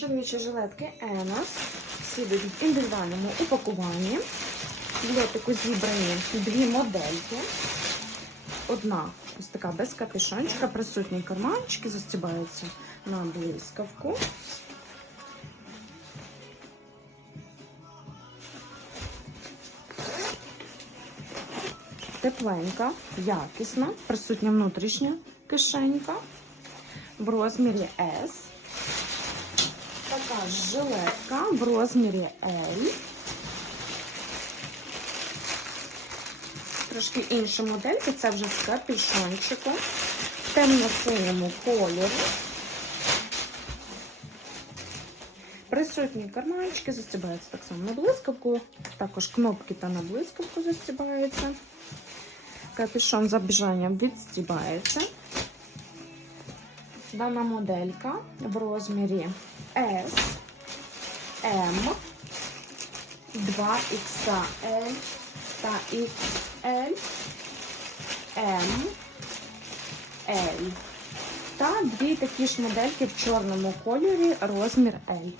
Чоловічі жилетки Енос. Всі в індивідуальному упакуванні. В льотику зібрані дві модельки. Одна ось така без капюшончика, присутні карманчики, застібаються на блискавку. Тепленька, якісна, присутня внутрішня кишенька в розмірі S. Жилетка в розмірі L. Трошки інша моделька, це вже з капюшончиком в темно-синьому кольорі. Присутні карманчики застібаються так само на блискавку. Також кнопки та на блискавку застібаються. Капюшон за бажанням відстібається. Дана моделька в розмірі S, M, 2XL та XL, M, L. Та дві такі ж модельки в чорному кольорі розмір L.